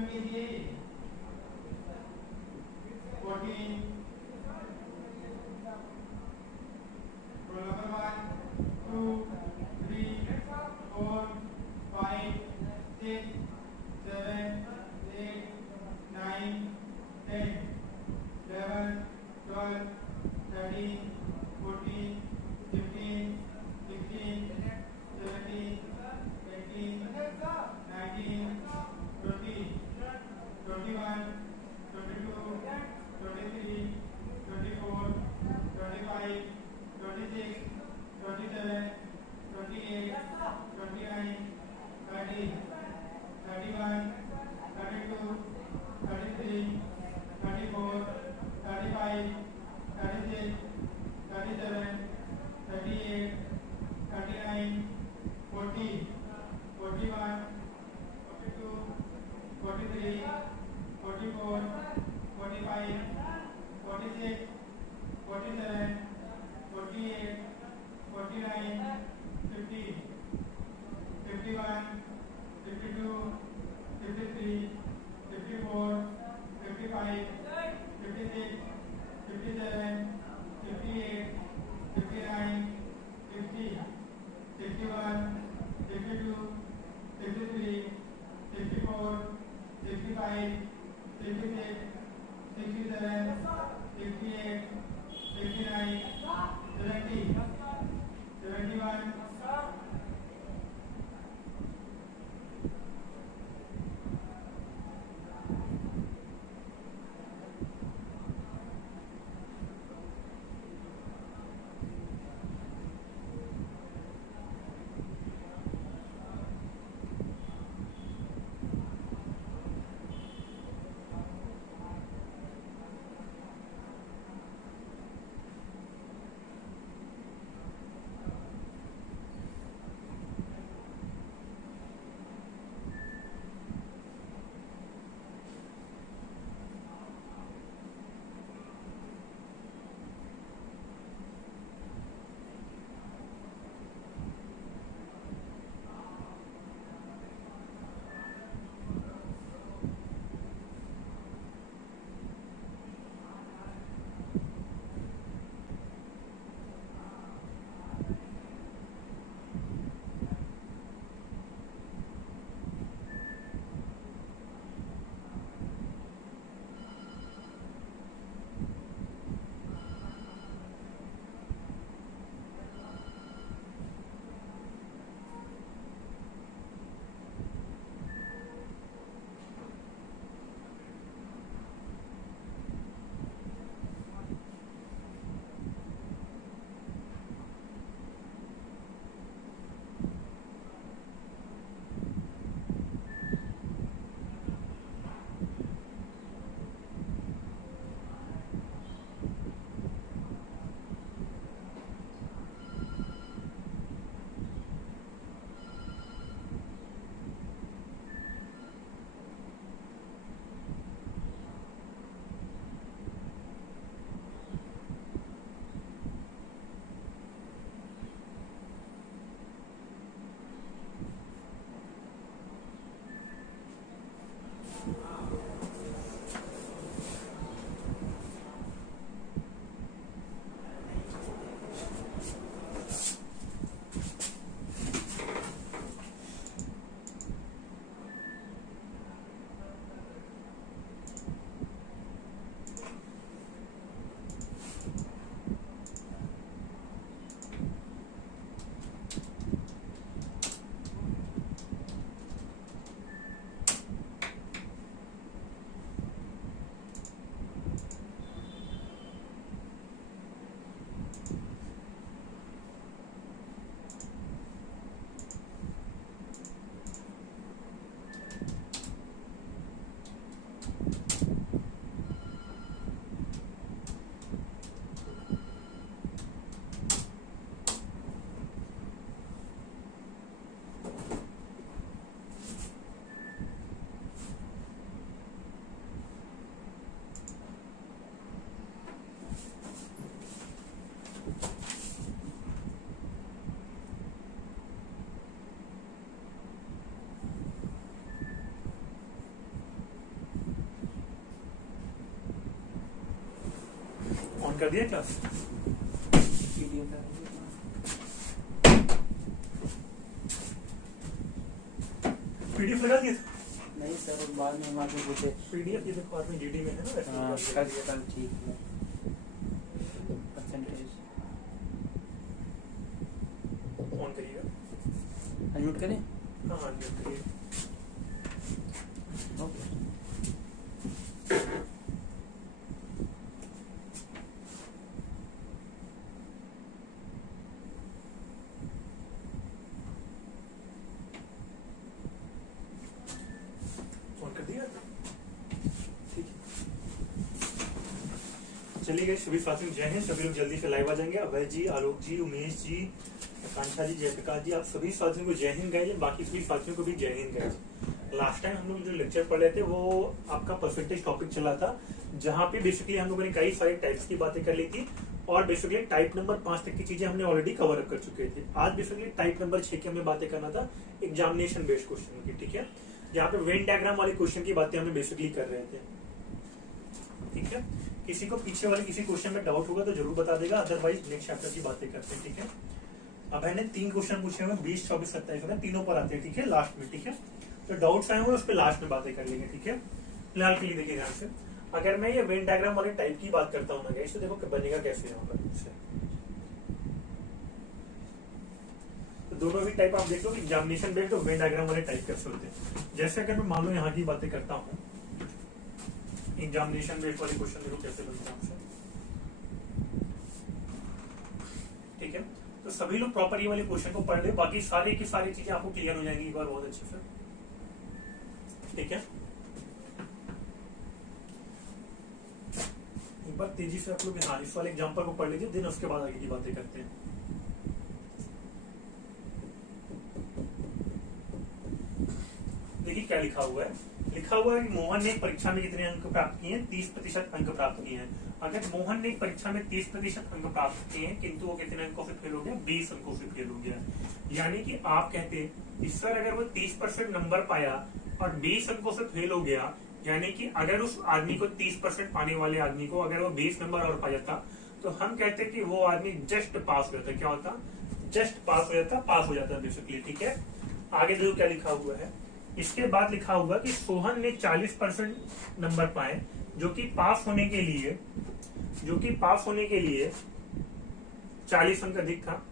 28, 14, roll number 1, 2, 3, 4, 5, 6, 7, 8, 9, 10, 11, 12, 13, 14, 15, 16, 17, 18, 19, 20, 21, 22, 23, 24, 25, 26, 27, 28, 29, 30, 31, 32, 33, 34, 35, 36, 37, 38, 39, 40, 41, 42, 43, 44, 45, 46, 47, 48, 49, 50, 51, 52, 53, 54, 55, 56, 57, 58, 59, 60, 61, 62, 63, 64, 65, 66, 67, 68, 69, 70, 71, कर दिया class? PDF लगा दिया था? नहीं सर, बाद में हमारे पूछे पीडीएफ ये देखो आपने जीडी में है ना वैसे। हाँ कल ठीक है परसेंटेज ऑन करिएगा। अनम्यूट करें? हाँ अनम्यूट करिए। ओके ऑन कर दिया? ठीक है, चलिए गए सभी साथियों जय हिंद। सभी लोग जल्दी से लाइव आ जाएंगे। अभय जी, आलोक जी, उमेश जी, आकांक्षा जी, जयप्रकाश जी, आप सभी साथियों को जय हिंद गाइज। बाकी सभी साथियों को भी जय हिंद गाइज। लास्ट टाइम हम लोग जो लेक्चर पढ़ रहे थे वो आपका परसेंटेज टॉपिक चला था, जहाँ पे बेसिकली हम लोगों ने कई सारे टाइप्स की बातें कर ली थी और बेसिकली टाइप नंबर 5 तक की चीजें हमने ऑलरेडी कवर अप कर चुके थे। आज बेसिकली टाइप नंबर 6 की हमें बातें करना था, एग्जामिनेशन बेस्ड क्वेश्चन की। ठीक है, यहाँ पे वेन डायग्राम वाले क्वेश्चन की बातें हमें बेसिकली कर रहे थे। ठीक है, किसी को पीछे वाले किसी क्वेश्चन में डाउट होगा तो जरूर बता देगा, अदरवाइज नेक्स्ट चैप्टर की बातें करते हैं। ठीक है, अब मैंने 3 क्वेश्चन पूछे हुए 20, 24, 27 में, तीनों पर आते हैं। ठीक है, लास्ट में। ठीक है, तो डाउट्स आए हुए उस पर लास्ट में बातें कर लेंगे। ठीक है, फिलहाल के लिए देखिए ध्यान से, अगर मैं ये वेन डायग्राम वाले टाइप की बात करता हूँ ना गाइस, तो देखो बनेगा कैसे यहाँ पर। तो दोनों भी टाइप आप देख लो, एग्जामिनेशन बेस्ड और वेन डायग्राम वाले टाइप कैसे होते हैं। जैसे अगर मैं मान लो यहाँ की बातें करता हूँ, एग्जामिनेशन बेस्ड वाले क्वेश्चन देखो कैसे बनते हैं। ठीक है, तो सभी लोग प्रॉपर ये वाले क्वेश्चन को पढ़ ले, बाकी सारे की सारी चीजें आपको क्लियर हो जाएंगी एक बार बहुत अच्छे से। ठीक है, एक बार तेजी से आप लोग हाँ इस वाले एग्जाम्पल को पढ़ लीजिए, दिन उसके बाद आगे की बातें करते हैं। देखिए क्या लिखा हुआ है, लिखा हुआ है कि मोहन ने परीक्षा में कितने अंक प्राप्त किए हैं? 30% अंक प्राप्त किए हैं। अगर मोहन ने परीक्षा में 30% अंक प्राप्त किए हैं, किंतु वो कितने अंकों से फेल हो गया? 20 अंकों से फेल हो गया। यानी कि आप कहते हैं कि सर अगर वो 30% नंबर पाया और 20 अंकों से फेल हो गया, यानी कि अगर उस आदमी को 30% पाने वाले आदमी को अगर वो 20 नंबर और पा जाता, तो हम कहते हैं कि वो आदमी जस्ट पास हो जाता। क्या होता? जस्ट पास हो जाता, पास हो जाता बेसिकली। ठीक है, आगे देखो क्या लिखा हुआ है। इसके बाद लिखा हुआ कि सोहन ने 40% नंबर पाए, जो कि पास होने के लिए 40 अंक अधिक था,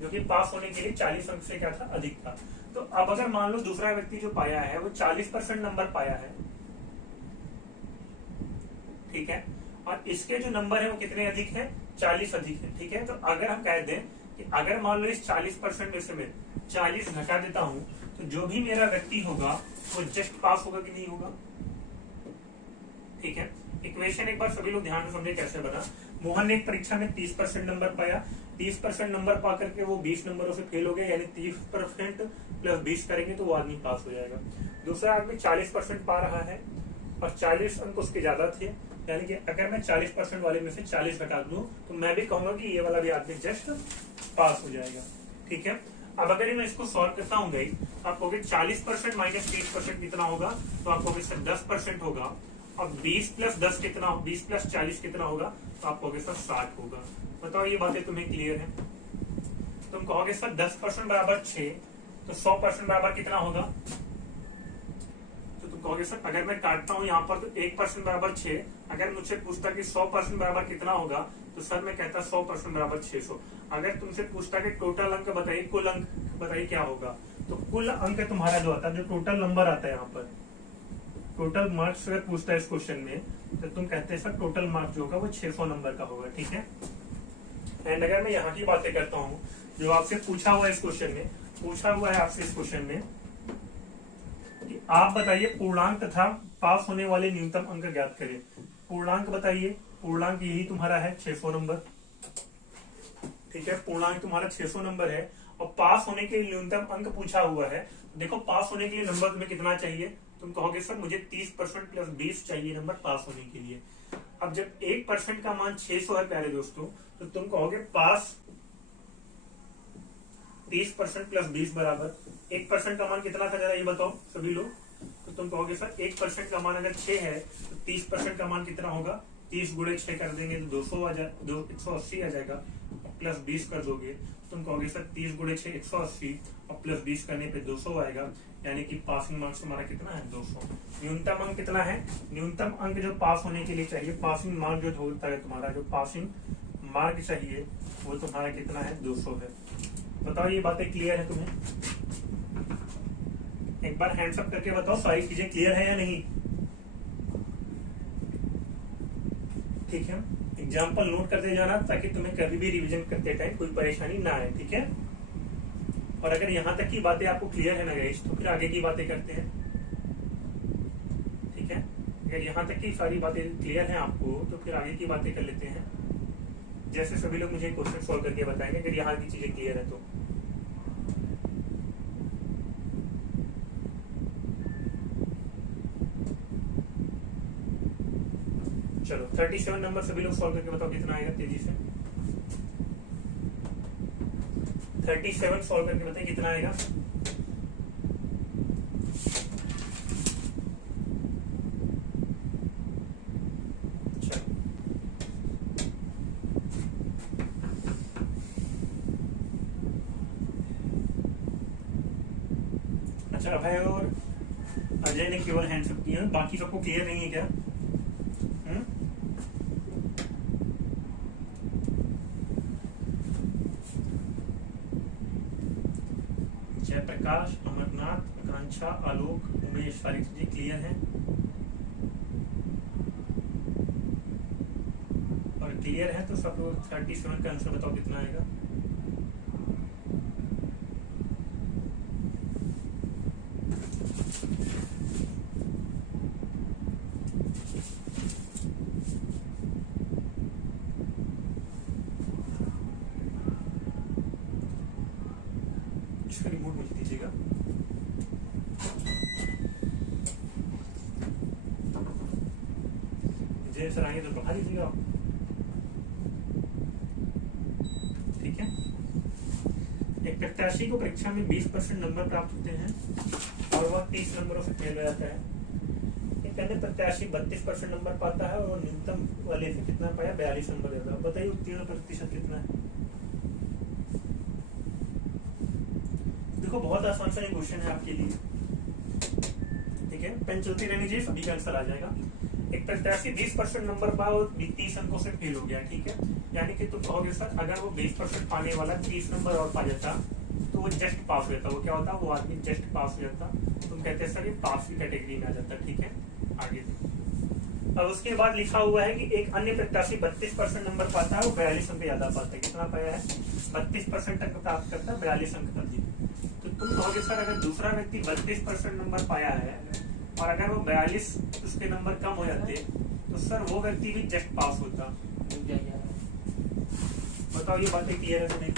जो कि पास होने के लिए 40 अंक से क्या था? अधिक था। तो अब अगर मान लो दूसरा व्यक्ति जो पाया है वो 40% नंबर पाया है, ठीक है, और इसके जो नंबर है वो कितने अधिक है? 40 अधिक है। ठीक है, तो अगर हम कह दें कि अगर मान लो इस 40% में से मैं 40 घटा देता हूं, तो जो भी मेरा व्यक्ति होगा वो जस्ट पास होगा कि नहीं होगा? ठीक है, इक्वेशन एक बार सभी लोग ध्यान से समझे कैसे बना। मोहन ने परीक्षा में 30% नंबर पाया, 30% नंबर पा करके वो 20 नंबरों से फेल हो गया, यानी 30% प्लस 20 करेंगे तो वो आदमी पास हो जाएगा। दूसरा आदमी 40% पा रहा है और 40 अंक उसके ज्यादा थे, यानी कि अगर मैं 40% वाले में से 40 घटा दूं तो मैं भी कहूंगा कि ये वाला भी आदमी जस्ट पास हो जाएगा। ठीक है, अब अगर मैं इसको सॉल्व करता हूँ गई, आप कहोगे 40% माइनस 30% कितना होगा? तो आप कहोगे सर 10% होगा। अब 20 प्लस 10 कितना? 20 प्लस 40 कितना होगा? तो आप कहोगे सर 60 होगा। बताओ ये बातें तुम्हें क्लियर है? तुम कहोगे सर 10% बराबर 6, तो 100% बराबर कितना होगा? तो तुम कहोगे सर अगर मैं काटता हूँ यहाँ पर तो 1% बराबर 6। अगर मुझसे पूछता कि 100% बराबर कितना होगा, तो सर मैं कहता 100% बराबर 600। अगर तुमसे पूछता कि टोटल अंक बताइए, कुल अंक बताइए क्या होगा, तो कुल अंक तुम्हारा जो आता है, जो टोटल नंबर आता है यहाँ पर, टोटल मार्क्स अगर पूछता है इस क्वेश्चन में, तो तुम कहते हैं सर टोटल मार्क्स जो होगा वो 600 नंबर का होगा। ठीक है, एंड अगर मैं यहाँ की बातें करता हूँ, जो आपसे पूछा हुआ है इस क्वेश्चन में, पूछा हुआ है आपसे इस क्वेश्चन में कि आप बताइए पूर्णांक तथा पास होने वाले न्यूनतम अंक ज्ञात करें। पूर्णांक बताइए, पूर्णांक यही तुम्हारा है 600 नंबर। ठीक है, पूर्णांक तुम्हारा 600 नंबर है और पास होने के लिए न्यूनतम अंक पूछा हुआ है। देखो पास होने के लिए नंबर तुम्हें कितना चाहिए? तुम कहोगे सर मुझे 30% प्लस 20 चाहिए नंबर पास होने के लिए। अब जब 1% का मान 600 है प्यारे दोस्तों, तो तुम कहोगे पास 30% प्लस 20 बराबर 1% का मान कितना था जरा ये बताओ सभी लोग। तो तुम कहोगे सर 1% का मान अगर 6 है तो 30% का मान कितना होगा? 30 गुणे 6 कर देंगे तो 200 आ जाए, 180 आ जाएगा, प्लस 20 कर दोगे तुम कहोगे सर 30 गुणे 6 180 और प्लस 20 करने पे 200 आएगा, यानी कि पासिंग मार्क्स हमारा कितना है 200। न्यूनतम अंक कितना है, न्यूनतम अंक जो पास होने के लिए चाहिए, पासिंग मार्क जो होता है तुम्हारा, जो पासिंग मार्क चाहिए वो तुम्हारा कितना है 200 है। बताओ ये बातें क्लियर है तुम्हें? एक बार हैंड्स अप करके बताओ सारी चीजें क्लियर है या नहीं। ठीक है, एग्जाम्पल नोट करते जाना ताकि तुम्हें कभी भी रिवीजन करते टाइम कोई परेशानी ना आए। ठीक है, और अगर यहाँ तक की बातें आपको क्लियर है ना गाइस, तो फिर आगे की बातें करते हैं। ठीक है, अगर यहाँ तक की सारी बातें क्लियर हैं आपको तो फिर आगे की बातें कर लेते हैं। जैसे सभी लोग मुझे क्वेश्चन सॉल्व करके बताएंगे अगर यहाँ की चीजें क्लियर है तो। चलो 37 नंबर सभी लोग सॉल्व करके बताओ कितना आएगा तेजी से। 37 सॉल्व करके बताएं कितना आएगा। अच्छा, अभय और अजय ने केवल हैंड्स अप किया, बाकी सबको क्लियर नहीं है क्या? जयप्रकाश, अमरनाथ, आकांक्षा, आलोक, उमेश, सारी चीजें क्लियर हैं? और क्लियर है तो सब लोग 37 का आंसर बताओ कितना आएगा। इसका रिमोट मुझे दीजिएगा। जय सर आएंगे तो बढ़ा दीजिएगा आप। ठीक है, एक प्रत्याशी को परीक्षा में 20% नंबर प्राप्त होते हैं और वह 30 नंबरों से फेल हो जाता है। एक अन्य प्रत्याशी 32% नंबर पाता है और न्यूनतम वाले से कितना पाया, 42 नंबर देता है। बताइए उत्तीर्ण प्रतिशत कितना है? देखो बहुत आसान सा क्वेश्चन है आपके लिए। ठीक है, पेन चलती रहनी चाहिए, सभी का आंसर आ जाएगा। एक प्रत्याशी 20% नंबर पाया और 30 अंकों से फेल हो गया। ठीक है, यानी कि तुम कहोगे सर अगर वो 20% पाने वाला 30 नंबर और पा जाता तो वो जस्ट पास हो जाता। वो क्या होता, वो आदमी जस्ट पास हो जाता। तुम कहते हैं सर ये पास की कैटेगरी में आ जाता। ठीक है, आगे अब उसके बाद लिखा हुआ है कि एक अन्य प्रत्याशी 32% नंबर पाता है और 42 अंक ज्यादा पाता है। कितना पाया है, 32% अंक प्राप्त करता है, 42 अंक अधिक। तो तुम कहोगे सर अगर दूसरा व्यक्ति 32% नंबर पाया है और अगर वो 42 उसके नंबर कम हो जाते तो सर वो व्यक्ति भी जस्ट पास होता। बताओ ये बातें क्लियर है तुम्हें?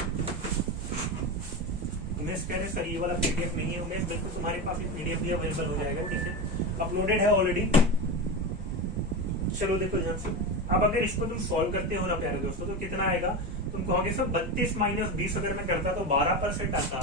उमेश कह रहे सर ये वाला पीडीएफ नहीं है। उमेश बिल्कुल तुम्हारे पास ये पीडीएफ भी अवेलेबल हो जाएगा। ठीक है, अपलोडेड है ऑलरेडी। चलो देखो ध्यान से, अब अगर इसको तुम सॉल्व करते हो ना प्यारे दोस्तों तो कितना आएगा? तुम कहोगे सर 32 माइनस 20 अगर मैं करता तो 12% आता।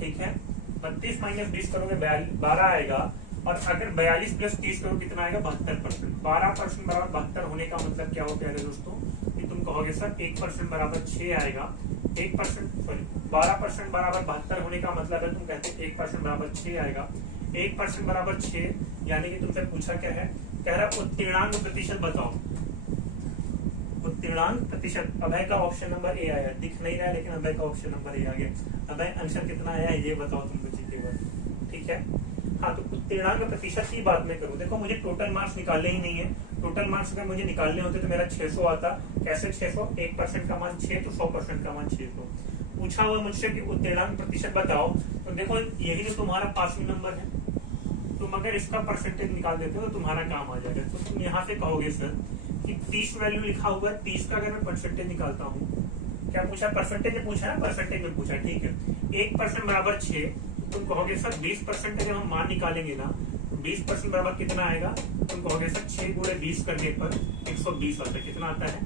ठीक है, 32 माइनस 20 करोगे 12 आएगा और अगर 42 प्लस 30 करो कितना आएगा, 72%। 12% बराबर 72 होने का मतलब क्या हो प्यारे दोस्तों कि तुम कहोगे सर 1% बराबर 6 आएगा। 1% सॉरी 12% बराबर 72 होने का मतलब है तुम कहते 1% बराबर 6 आएगा। 1% बराबर 6 यानी कि तुमसे पूछा क्या है, कह रहा उत्तीर्णांक प्रतिशत बताओ। उत्तीर्णांक प्रतिशत, अभय का ऑप्शन नंबर ए आया, दिख नहीं रहा है लेकिन अभय का ऑप्शन नंबर ए आ गया। अभय आंसर कितना आया है ये बताओ तुम बच्चे के बाद। ठीक है, हाँ तो उत्तीर्णांक प्रतिशत की बात मैं करूँ, देखो मुझे टोटल मार्क्स निकालने ही नहीं है। टोटल मार्क्स अगर मुझे निकालने होते तो मेरा 600 आता। कैसे 600? 1% का मान 6 तो 100% का मान 600। पूछा हुआ मुझसे कि उत्तीर्णांक प्रतिशत बताओ, तो देखो यही तो तुम्हारा पासिंग नंबर है। तुम अगर इसका परसेंटेज निकाल देते हो तो तुम्हारा काम आ जाएगा। तो तुम यहाँ से कहोगे सर कि 30 वैल्यू लिखा हुआ है, 30 का अगर मैं परसेंटेज निकालता हूँ, क्या पूछा, परसेंटेज में पूछा है, परसेंटेज में पूछा। ठीक है, 1% बराबर 6। तुम कहोगे सर 20% अगर हम मान निकालेंगे ना, 20% बराबर कितना आएगा? तुम कहोगे सर 6 गुणे 20 करने पर 120 आता है। कितना आता है?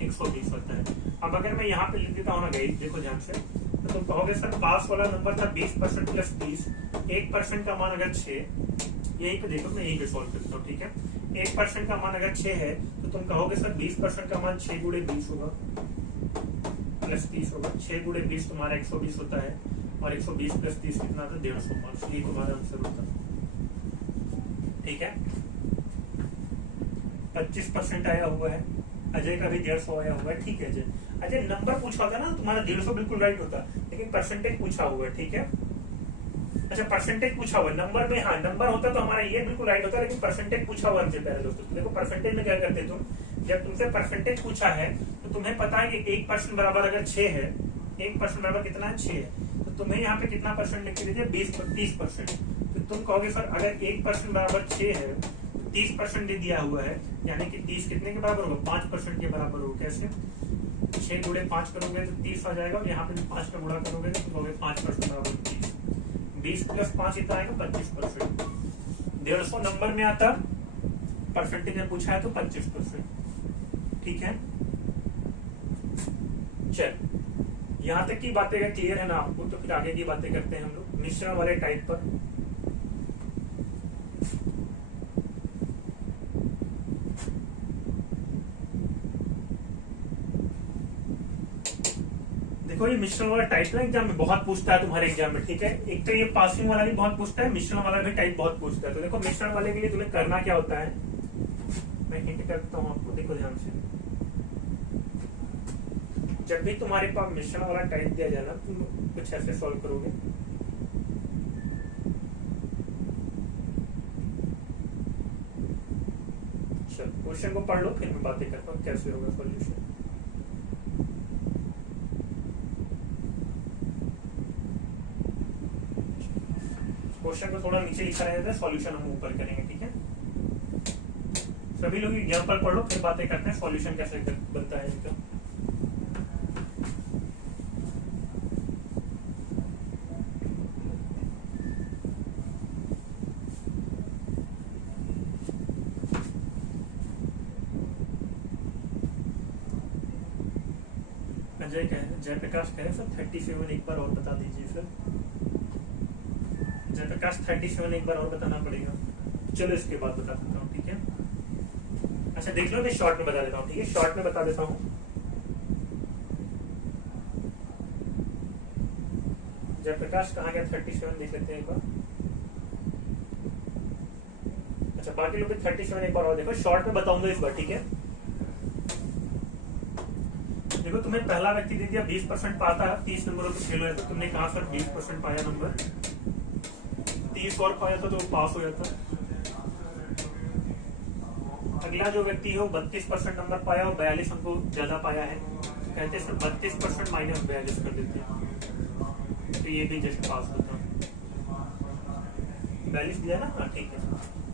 120 आता है। अब अगर मैं यहाँ पे लिख देता हूँ ना गाइस, देखो ध्यान से, तो तुम कहोगे सर पास वाला नंबर था 20% प्लस 30, 1% का मान अगर 6, यही पे देखो मैं यही पे सॉल्व करता हूँ। ठीक है, 1% का मान अगर 6 है तो तुम कहोगे सर 20% का मान 6 गुणे 20 होगा प्लस 30 होगा। 6 गुणे 20 तुम्हारा 120 होता है और 120 प्लस 30 कितना आता है 150 मार्क्स। ये तुम्हारा आंसर होता है। ठीक है, 25% आया हुआ है। अजय का भी 150 आया हुआ है। ठीक है अजय, अजय नंबर पूछा होता ना तुम्हारा 150 बिल्कुल राइट होता, लेकिन परसेंटेज पूछा हुआ है। ठीक है, अच्छा परसेंटेज पूछा हुआ नंबर में, हाँ नंबर होता तो हमारा ये बिल्कुल राइट होता, लेकिन परसेंटेज पूछा हुआ हमसे पहले दोस्तों। तो देखो परसेंटेज में क्या करते तुम, जब तुमसे परसेंटेज पूछा है तो तुम्हें पता है कि 1% बराबर अगर 6 है, 1% बराबर कितना है 6 है, तो तुम्हें यहाँ पे कितना परसेंट लिख के दीजिए 30%। तो तुम कहोगे सर अगर 1% बराबर 6 है 30% दे दिया हुआ है, यानी कि 30 कितने के बराबर होगा 5% के बराबर होगा। कैसे, 6 गुणे 5 करोगे तो 30 आ जाएगा, और यहाँ पे 5 का गुणा करोगे तो कहोगे 5% बराबर 30। 20 प्लस 5 इतना आएगा 25%। 150 नंबर में आता, परसेंटेज में पूछा है तो 25%। ठीक है, चल यहां तक की बातें अगर क्लियर है ना आपको, तो फिर आगे की बातें करते हैं हम लोग मिश्रण वाले टाइप पर। देखो ये मिश्रण वाला टाइप ना एग्जाम में बहुत पूछता है तुम्हारे एग्जाम में। ठीक है, एक तो ये पासिंग वाला भी बहुत पूछता है, मिश्रण वाला भी टाइप बहुत पूछता है। तो देखो मिश्रण वाले के लिए तुम्हें करना क्या होता है, मैं हिंट करता हूँ आपको, देखो ध्यान से। जब भी तुम्हारे पास मिश्रण वाला टाइप दिया जाए ना, तुम कुछ ऐसे सॉल्व करोगे। चलो क्वेश्चन को पढ़ लो, फिर मैं बातें करता हूँ कैसे होगा सॉल्यूशन। क्वेश्चन को थोड़ा नीचे लिखा रहता है, सॉल्यूशन हम ऊपर करेंगे। ठीक है, सभी लोग एग्जाम्पल पढ़ लो, फिर बातें करते हैं सॉल्यूशन कैसे बनता है इनका। अजय कह रहे, जयप्रकाश कह रहे सर 37 एक बार और बता दीजिए सर। जयप्रकाश 37 एक बार और बताना पड़ेगा। चलो इसके बाद बता देता हूँ। ठीक है, अच्छा देख लो, मैं शॉर्ट में बता देता हूँ। ठीक है, शॉर्ट में बता देता हूँ। जयप्रकाश कहाँ गया, 37 देख लेते हैं एक बार। अच्छा बाकी लोग 37 एक बार और देखो, शॉर्ट में बताऊंगा इस बार। ठीक है, देखो तुम्हें पहला व्यक्ति दे दिया 20% पाता है, 30 नंबरों को फेल हो जाता, तुमने कहा सर 20% पाया नंबर, 30 और पाया था तो पास हो जाता। अगला जो व्यक्ति है वो 32% नंबर पाया और 42 हमको ज्यादा पाया है, तो कहते हैं सर 32% माइनस 42 कर देते हैं, तो ये भी जस्ट पास होता। 42 दिया ना, हाँ ठीक है।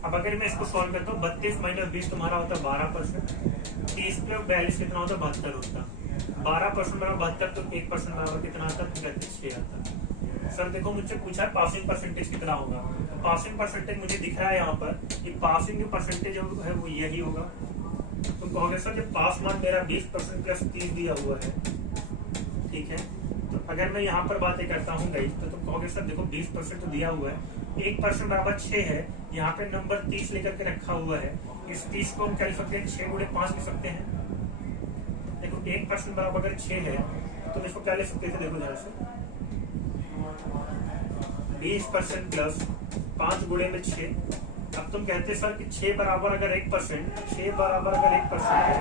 अब अगर मैं इसको सॉल्व करता हूँ, 32 माइनस 20 तुम्हारा होता है 12%, 30 प्लस 42 कितना होता है 72 होता। 12% बराबर 72, तो 1% बराबर कितना आता है 6 आता। सर देखो मुझसे पूछा है पासिंग परसेंटेज कितना होगा, तो पासिंग परसेंटेज मुझे दिख रहा है यहाँ पर कि पासिंग जो परसेंटेज है वो यही होगा। तुम कहोगे सर जब पास मान मेरा 20% प्लस 30 दिया हुआ है, ठीक है, तो अगर मैं यहाँ पर बातें करता हूँ गाइस, तो तुम कहोगे सर देखो 20% तो दिया हुआ है, 1% बराबर 6 है, यहाँ पे नंबर 30 लेकर के रखा हुआ है, इस 30 को हम क्या लिख सकते हैं 6 गुणे 5 लिख सकते हैं। देखो 1% बराबर अगर 6 है तो इसको क्या लिख सकते थे, देखो ध्यान से 20% प्लस 5 गुणे में 6। अब तुम कहते सर कि 6 बराबर अगर 1%, 6 बराबर अगर 1% है,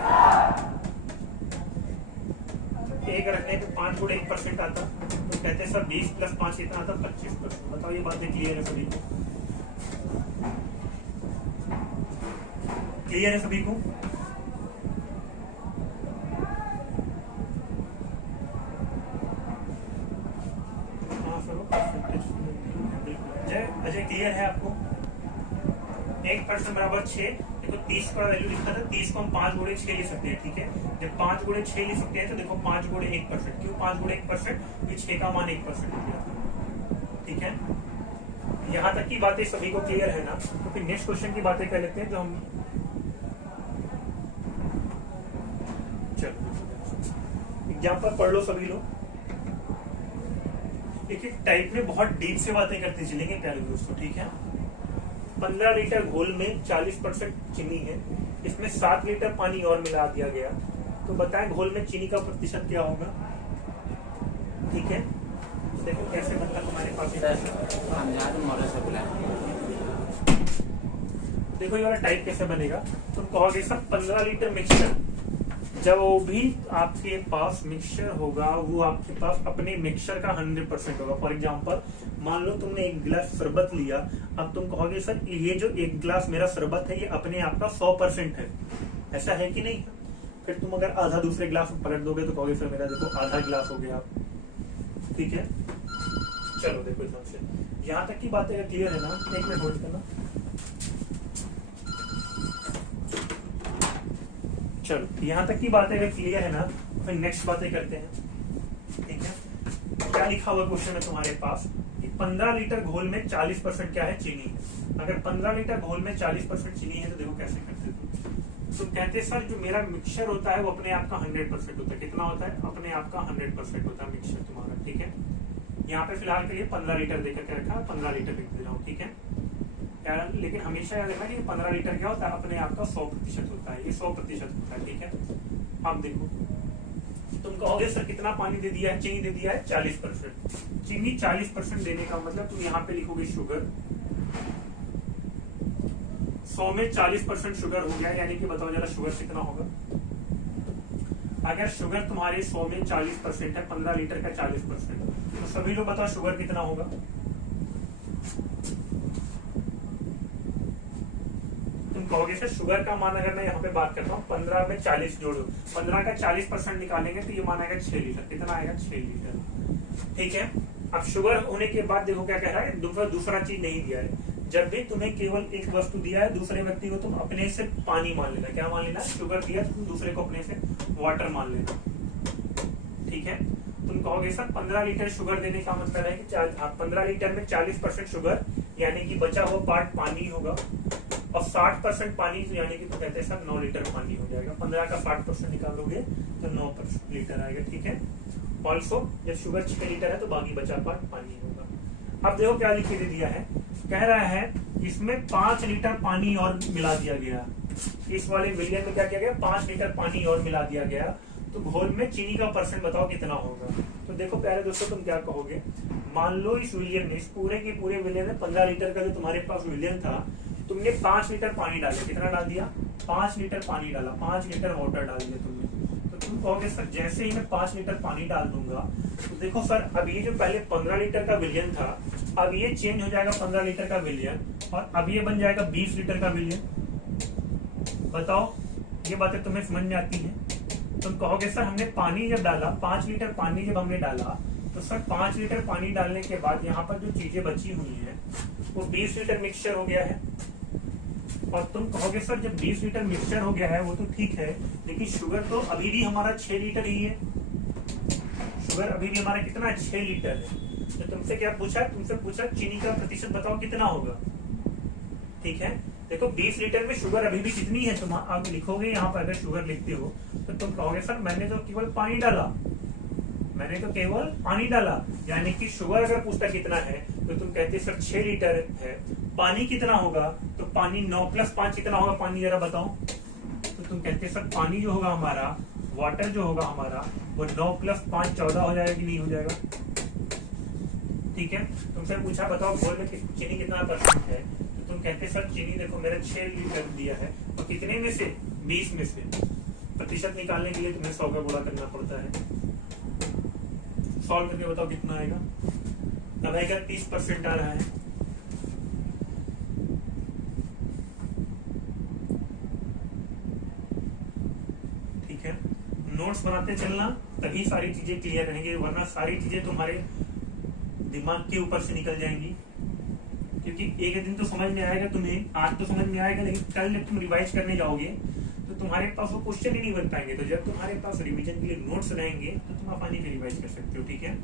एक रखने पे 5 गुणे 1% आता, तो कहते सर 20 प्लस 5 कितना आता 25%। बताओ ये बातें क्लियर है सभी को? क्लियर है सभी को? अजय क्लियर है आपको? 1% बराबर 6, देखो 30 का वैल्यू लिखा था, 30 को हम 5 गुणे 6 लिख सकते हैं। ठीक है, जब 5 गुणे 6 लिख सकते हैं तो देखो 5 गुणे 1%, क्यों 5 गुणे 1%? क्योंकि 6 का मान 1% हो गया। ठीक है, यहाँ तक की बातें सभी को क्लियर है ना? तो फिर नेक्स्ट क्वेश्चन की बातें कर लेते हैं। जो हम चलो एग्जाम्पल पढ़ लो सभी लोग। एक एक टाइप में बहुत डीप से बातें करते चलेंगे प्यारे दोस्तों। ठीक है, 15 लीटर घोल में 40% चीनी है, इसमें 7 लीटर पानी और मिला दिया गया, तो बताएं घोल में चीनी का प्रतिशत क्या होगा। ठीक है, तो देखो कैसे बनता तुम्हारे पास। हम यहाँ तो मॉडल से बुलाए। देखो ये वाला टाइप कैसे बनेगा, तुम कहोगे सर 15 लीटर मिक्सचर, जब वो भी आपके पास मिक्सचर होगा वो आपके पास अपने मिक्सचर का 100% होगा। फॉर एग्जांपल मान लो तुमने एक गिलास शरबत लिया, अब तुम कहोगे सर ये जो एक गिलास मेरा शरबत है ये अपने आप का 100% है, ऐसा है कि नहीं। फिर तुम अगर आधा दूसरे गिलास में पलट दोगे तो कहोगे सर मेरा देखो आधा गिलास हो गया। ठीक है, चलो देखो ध्यान से, यहाँ तक की बातें अगर क्लियर है ना, एक मिनट होल्ड करना। चलो यहाँ तक की बातें अगर क्लियर है ना, फिर नेक्स्ट बातें करते हैं। ठीक है, क्या लिखा हुआ क्वेश्चन है तुम्हारे पास कि 15 लीटर घोल में 40% क्या है, चीनी है। अगर 15 लीटर घोल में 40% चीनी है तो देखो कैसे करते तुम कहते सर जो मेरा मिक्सचर होता है वो अपने आप का 100% होता है। कितना होता है, अपने आप का 100% होता है मिक्सचर तुम्हारा। ठीक है, यहाँ पे फिलहाल के लिए 15 लीटर देकर के रखा, 15 लीटर लिख दे रहा हूँ। ठीक है यार, लेकिन हमेशा याद रखना कि 15 लीटर क्या होता है, अपने आप का 100% होता है, ये 100% होता है। ठीक है, अब देखो तुम कहोगे सर कितना पानी दे दिया है, चीनी दे दिया है 40%। चीनी 40% देने का मतलब तुम यहाँ पे लिखोगे शुगर, 100 में 40% शुगर हो गया, यानी कि बताओ जरा शुगर कितना होगा। अगर शुगर तुम्हारे 100 में 40% है, 15 लीटर का 40%, तो सभी लोग बताओ शुगर कितना होगा। तुम कहोगे सर शुगर का मान अगर मैं यहाँ पे बात करता हूँ 15 में 40 जोड़ो, 15 का 40% निकालेंगे तो ये मान आएगा 6 लीटर। कितना आएगा, 6 लीटर। ठीक है, अब शुगर होने के बाद देखो क्या कह रहा है, दूसरा चीज नहीं दिया है। जब भी तुम्हें केवल एक वस्तु दिया है, दूसरे व्यक्ति को तुम अपने से पानी मान लेना। क्या मान लेना, शुगर दिया तो तुम दूसरे को अपने से वाटर मान लेना। ठीक है, तुम कहोगे सर 15 लीटर शुगर देने का मतलब है कि 15 लीटर में 40% शुगर, यानी कि बचा हुआ पार्ट पानी होगा, और 60% पानी यानी कि तो कहते हैं सर 9 लीटर पानी हो जाएगा। 15 का 60% निकालोगे तो 9 लीटर आएगा। ठीक है, ऑल्सो जब शुगर 6 लीटर है तो बाकी बचा पार्ट पानी होगा। अब देखो क्या लिखे दे दिया है, कह रहा है इसमें 5 लीटर पानी और मिला दिया गया। इस वाले विलियन में क्या किया गया, 5 लीटर पानी और मिला दिया गया, तो घोल में चीनी का परसेंट बताओ कितना होगा। तो देखो प्यारे दोस्तों तुम क्या कहोगे, मान लो इस विलियन में, इस पूरे के पूरे विलियन में 15 लीटर का जो तुम्हारे पास विलियन था, तुमने 5 लीटर पानी डाला। कितना डाल दिया, 5 लीटर पानी डाला, 5 लीटर वाटर डाल दिया तुमने। तो तुम कहोगे सर जैसे ही मैं 5 लीटर पानी डाल दूंगा तो देखो सर अब ये जो पहले 15 लीटर का विलियन था, अब ये चेंज हो जाएगा 15 लीटर का विलियन, और अब ये बन जाएगा 20 लीटर का विलियन। बताओ ये बातें तुम्हें समझ में आती हैं। तुम कहोगे सर हमने पानी जब डाला, 5 लीटर पानी जब हमने डाला, तो सर 5 लीटर पानी डालने के बाद यहाँ पर जो चीजें बची हुई है वो 20 लीटर मिक्सचर हो गया है। और तुम कहोगे सर जब 20 लीटर मिक्सचर हो गया है वो तो ठीक है, लेकिन शुगर तो अभी भी हमारा 6 लीटर ही है। शुगर अभी भी हमारा कितना है, 6 लीटर है। तो तुमसे क्या पूछा, तुमसे पूछा चीनी का प्रतिशत बताओ कितना होगा। ठीक है, देखो 20 लीटर में शुगर अभी भी कितनी है, तुम आप लिखोगे यहाँ पर अगर शुगर लिखते हो तो तुम कहोगे सर मैंने तो केवल पानी डाला, मैंने तो केवल पानी डाला, यानी कि शुगर अगर पूछता कितना है तो तुम कहते सर 6 लीटर है। पानी कितना होगा, तो पानी 9 + 5 कितना होगा पानी, जरा बताओ। तो तुम कहते सर पानी जो होगा हमारा, वाटर जो होगा हमारा, वो 9 + 5 14 हो जाएगा कि नहीं हो जाएगा। ठीक है, तुमसे पूछा बताओ घोल में चीनी कितना परसेंट है, तो तुम कहते सर चीनी देखो मेरा 6 लीटर दिया है, और कितने में से, 20 में से। प्रतिशत निकालने के लिए तुम्हें 100 का गुणा करना पड़ता है। सॉल्व करके बताओ कितना आएगा। अब आएगा 30% आ रहा है। ठीक है, नोट्स बनाते चलना तभी सारी चीजें क्लियर रहेंगी, वरना सारी चीजें तुम्हारे दिमाग के ऊपर से निकल जाएंगी। क्योंकि एक दिन तो समझ में आएगा तुम्हें, आज तो समझ में आएगा, लेकिन कल जब तुम रिवाइज करने जाओगे तो तुम्हारे पास वो क्वेश्चन ही नहीं बन पाएंगे। तो जब तुम्हारे पास रिवीजन के लिए नोट्स रहेंगे तो तुम आसानी से रिवाइज कर सकते हो। ठीक है,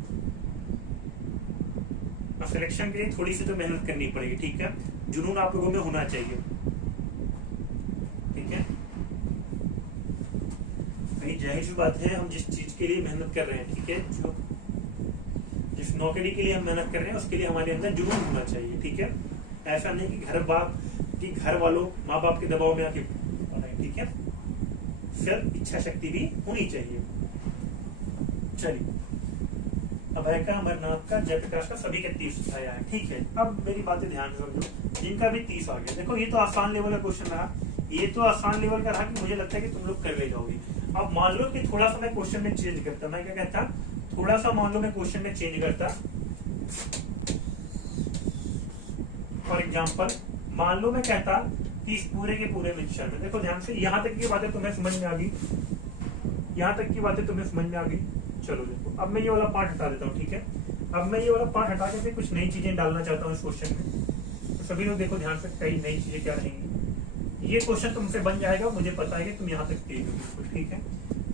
और सिलेक्शन के लिए थोड़ी सी तो मेहनत करनी पड़ेगी। ठीक है, जुनून आप लोगों में होना चाहिए। ठीक है, भाई जाहिर सी बात है हम जिस चीज के लिए मेहनत कर रहे हैं, ठीक है, जो जिस नौकरी के लिए हम मेहनत कर रहे हैं उसके लिए हमारे अंदर जुनून होना चाहिए। ठीक है, ऐसा नहीं कि घर वालों माँ बाप के दबाव में आके पढ़ाएं, ठीक है। सेल्फ इच्छा शक्ति भी होनी चाहिए। चलिए, अभय का, अमरनाथ का, जयप्रकाश का सभी के 30 आया है, ठीक है। अब मेरी बातें ध्यान से समझो, जिनका भी 30 आ गया। देखो ये तो आसान लेवल का क्वेश्चन रहा, ये तो आसान लेवल का रहा कि मुझे लगता है कि तुम लोग कर ले जाओगे। अब मान लो कि थोड़ा सा मैं क्वेश्चन में चेंज करता, मैं क्या कहता, थोड़ा सा मान लो मैं क्वेश्चन में चेंज करता। फॉर एग्जाम्पल मान लो मैं कहता कि इस पूरे के पूरे मिक्सचर में, देखो ध्यान से, यहाँ तक की बातें तुम्हें समझ में आ गई, यहाँ तक की बातें तुम्हें समझ में आ गई। चलो देखो, अब मैं ये वाला पार्ट हटा देता हूँ, ठीक है। अब मैं ये वाला पार्ट हटा के कुछ नई चीजें डालना चाहता हूँ इस क्वेश्चन में। तो सभी लोग देखो ध्यान से, कई नई चीजें क्या रहेंगी। ये क्वेश्चन तुमसे बन जाएगा, मुझे पता है कि तुम यहाँ तक तेज हो बिल्कुल, ठीक है।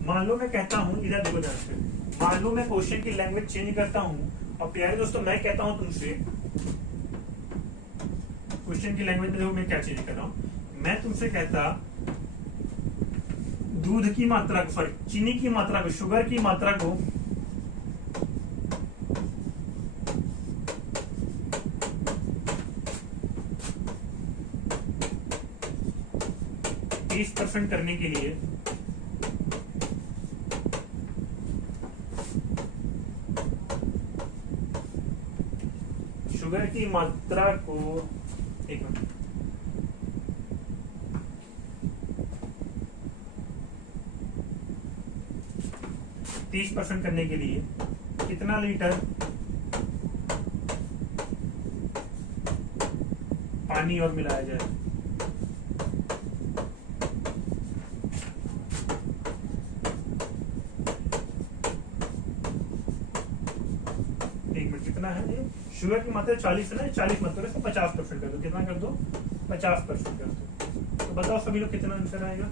मान लो मैं कहता हूँ, इधर देखो ध्यान से, मान लो मैं क्वेश्चन की लैंग्वेज चेंज करता हूँ, और प्यारे दोस्तों मैं कहता हूँ तुमसे, क्वेश्चन की लैंग्वेज में देखो मैं क्या चेंज कर रहा हूँ। मैं तुमसे कहता दूध की मात्रा को, सॉरी चीनी की मात्रा को, शुगर की मात्रा को 30% करने के लिए शुगर की मात्रा को, एक मिनट, तीस % करने के लिए कितना लीटर पानी और मिलाया जाए। एक मिनट, कितना है ये? शुगर की मात्रा 40 है ना, 40 मत करो, 50% कर दो। कितना कर दो? 50% कर दो। तो बताओ सभी लोग कितना आंसर आएगा।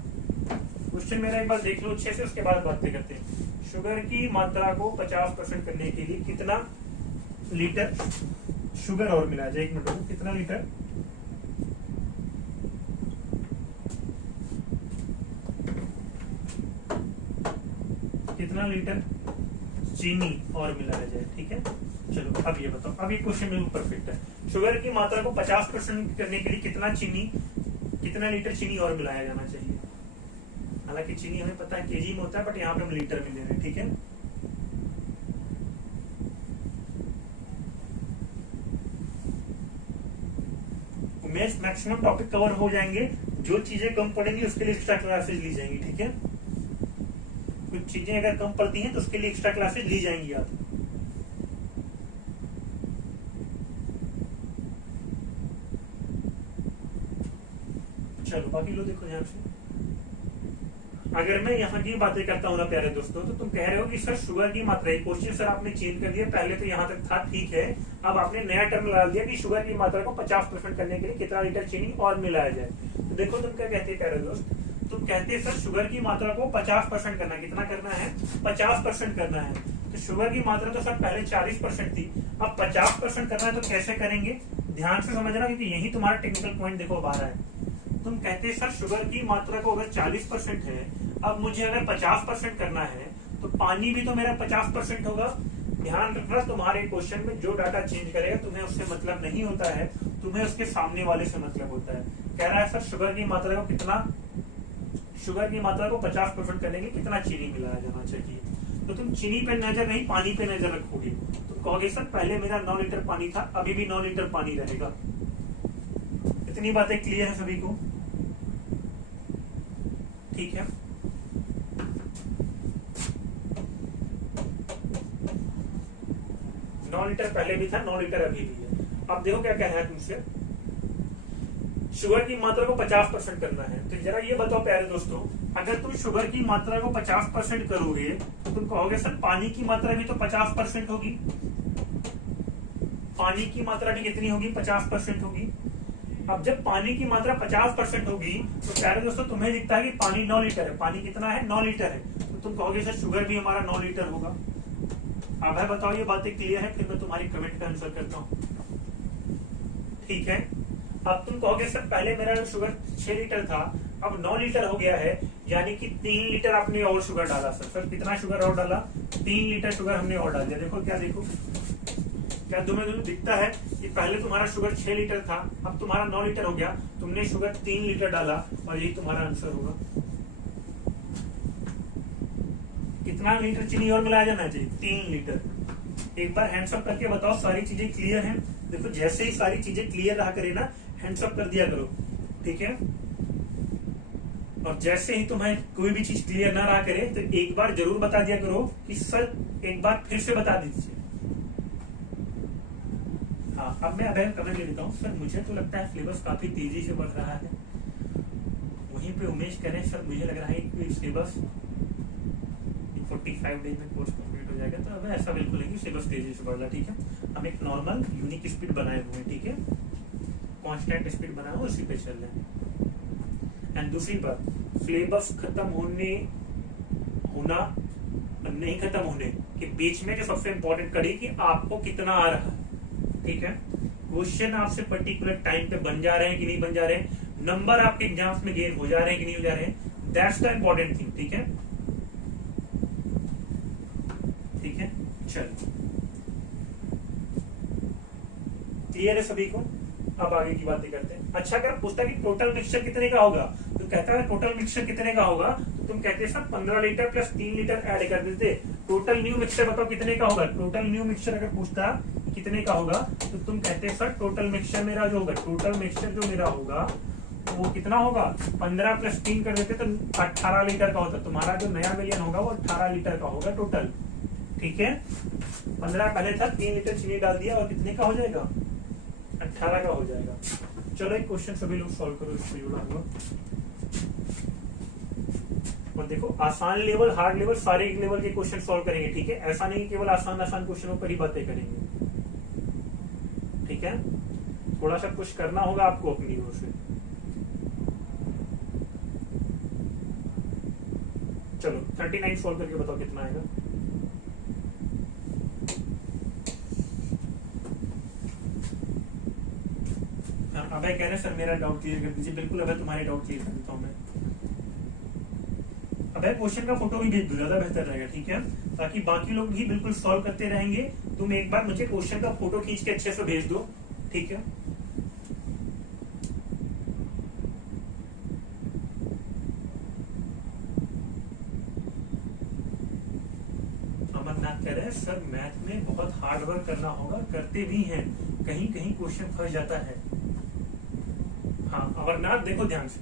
क्वेश्चन मेरा एक बार देख लो अच्छे से, उसके बाद बातें करते हैं। शुगर की मात्रा को 50% करने के लिए कितना लीटर शुगर और मिलाया जाए। एक मिनट, कितना लीटर? कितना लीटर चीनी और मिलाया जाए, ठीक है। चलो अब ये बताओ, अब ये क्वेश्चन बिल्कुल परफेक्ट है। शुगर की मात्रा को 50% करने के लिए कितना लीटर चीनी और मिलाया जाना चाहिए। हालांकि चीनी हमें पता है केजी में होता है, बट यहाँ पे हम लीटर में ले रहे हैं, ठीक है। मैक्सिमम टॉपिक कवर हो जाएंगे, जो चीजें कम पड़ेंगी उसके लिए एक्स्ट्रा क्लासेज ली जाएंगी, ठीक है। कुछ चीजें अगर कम पड़ती हैं तो उसके लिए एक्स्ट्रा क्लासेज ली जाएंगी आप। चलो बाकी लोग देखो ध्यान से। अगर मैं यहाँ की बातें करता हूँ ना प्यारे दोस्तों, तो तुम कह रहे हो कि सर शुगर की मात्रा, क्वेश्चन सर आपने चेंज कर दिया, पहले तो यहाँ तक था, ठीक है। अब आपने नया टर्म डाल दिया कि शुगर की मात्रा को 50% करने के लिए कितना लीटर चीनी और मिलाया जाए। तो देखो तुम क्या कहते हैं प्यारे दोस्त, तुम कहते हैं सर शुगर की मात्रा को 50% करना है। कितना करना है? 50% करना है। तो शुगर की मात्रा तो सर पहले 40% थी, अब 50% करना है, तो कैसे करेंगे? ध्यान से समझना, क्योंकि यही तुम्हारा टेक्निकल पॉइंट देखो अब आ रहा है। तुम कहते हैं सर शुगर की मात्रा को अगर 40% है, अब मुझे अगर 50% करना है, तो पानी भी तो मेरा 50% होगा। ध्यान रखना, तुम्हारे क्वेश्चन में जो डाटा चेंज करेगा तुम्हें उससे मतलब नहीं होता है, तुम्हें उसके सामने वाले से मतलब होता है। कह रहा है सर शुगर की मात्रा को 50% करने के लिए कितना चीनी मिलाया जाना चाहिए। तो तुम चीनी पे नजर नहीं, पानी पे नजर रखोगे। तुम कहोगे सर पहले मेरा 9 लीटर पानी था, अभी भी 9 लीटर पानी रहेगा। इतनी बातें क्लियर है सभी को, ठीक है। नौ लीटर पहले भी था, 9 लीटर अभी भी है। अब देखो क्या कह रहा है तुमसे, शुगर की मात्रा को 50% करना है। तो जरा ये बताओ प्यारे दोस्तों, अगर तुम शुगर की मात्रा को 50% करोगे तो तुम कहोगे सर पानी की मात्रा भी तो 50% होगी। पानी की मात्रा भी कितनी होगी? 50% होगी। अब जब पानी की मात्रा 50% होगी तो प्यारे दोस्तों तुम्हें दिखता है कि पानी 9 लीटर है। पानी कितना है? 9 लीटर है। तो तुम कहोगे सर शुगर भी हमारा 9 लीटर होगा। अब है बताओ, ये बातें क्लियर है? फिर मैं तुम्हारी कमेंट का आंसर करता हूँ, ठीक है। अब तुम कहोगे सर पहले मेरा शुगर 6 लीटर था, अब 9 लीटर हो गया है, यानी कि 3 लीटर आपने और शुगर डाला। सर कितना शुगर और डाला? 3 लीटर शुगर हमने और डाल दिया। देखो क्या, देखो क्या तुम्हें दिखता है कि पहले तुम्हारा शुगर 6 लीटर था, अब तुम्हारा 9 लीटर हो गया, तुमने शुगर 3 लीटर डाला और यही तुम्हारा आंसर होगा। कितना लीटर चीनी और मिलाया जाना चाहिए? 3 लीटर। एक बार हैंड्स अप करके बताओ सारी चीजें क्लियर हैं। देखो जैसे ही सारी चीजें क्लियर रहा करे ना, हैंड्स अप कर दिया करो, ठीक है। और जैसे ही तुम्हें कोई भी चीज क्लियर ना रहा करे तो एक बार जरूर बता दिया करो कि सर एक बार फिर से बता दीजिए। हाँ, अब मैं अभय कमेंट ले लेता हूँ। सर मुझे तो लगता है सिलेबस काफी तेजी से बढ़ रहा है। वहीं पे उमेश करें, सर मुझे लग रहा है कि सिलेबस 45 डेज में कोर्स कंप्लीट हो जाएगा। तो अब ऐसा बिल्कुल नहीं, सिलेबस तेजी से बढ़ रहा है, ठीक है। हम एक नॉर्मल यूनिक स्पीड बनाए हुए हैं, ठीक है, कांस्टेंट स्पीड बनाए हुए, उसी पे चल रहे हैं। एंड दूसरी बात, सिलेबस खत्म होना नहीं, खत्म होने के बीच में जो सबसे इंपॉर्टेंट कड़ी कि आपको कितना आ रहा है, ठीक है। क्वेश्चन आपसे पर्टिकुलर टाइम पे बन जा रहे हैं कि नहीं बन जा रहे हैं, नंबर आपके एग्जाम्स में गेन हो जा रहे हैं कि नहीं हो जा रहे हैं, दैट्स द इंपॉर्टेंट थिंग, ठीक है। ठीक है, चलो क्लियर है सभी को। अब आगे की बातें करते हैं। अच्छा, अगर पूछता कि टोटल मिक्सचर कितने का होगा, तो कहता है टोटल मिक्सचर कितने का होगा, तो तुम कहते हैं sir 15 litre plus 3 litre add कर देते। टोटल न्यू मिक्सचर बताओ कितने का होगा। टोटल न्यू मिक्सचर अगर पूछता कितने का होगा, तो तुम कहते हैं सर टोटल मिक्सचर मेरा जो होगा, टोटल मिक्सचर जो मेरा होगा वो कितना होगा, 15 प्लस 3 कर देते तो 18 लीटर का होता। तुम्हारा जो नया वेरिएंट होगा वो 18 लीटर का होगा टोटल, ठीक है। 15 पहले था, 3 लीटर चीनी डाल दिया और कितने का हो जाएगा, 18 का हो जाएगा। चलो एक क्वेश्चन सभी लोग सॉल्व करो इससे जुड़ा हुआ। और देखो आसान लेवल, हार्ड लेवल, सारे लेवल के क्वेश्चन सॉल्व करेंगे, ठीक है। ऐसा नहीं केवल आसान आसान क्वेश्चनों पर ही बातें करेंगे, ठीक है। थोड़ा सा कुछ करना होगा आपको अपनी ओर से। चलो 39 सॉल्व करके बताओ कितना आएगा। अभय कह रहे हैं सर मेरा डाउट क्लियर कर दीजिए। बिल्कुल अभय, तुम्हारे डाउट क्लियर कर देता हूँ मैं। अभय क्वेश्चन का फोटो भी भेज दो, ज्यादा बेहतर रहेगा, ठीक है, ताकि बाकी लोग भी बिल्कुल सॉल्व करते रहेंगे। तुम एक बार मुझे क्वेश्चन का फोटो खींच के अच्छे से भेज दो, ठीक है। अमरनाथ कह रहे हैं सर मैथ में बहुत हार्ड वर्क करना होगा, करते भी हैं, कहीं कहीं क्वेश्चन फंस जाता है। हाँ अमरनाथ, देखो ध्यान से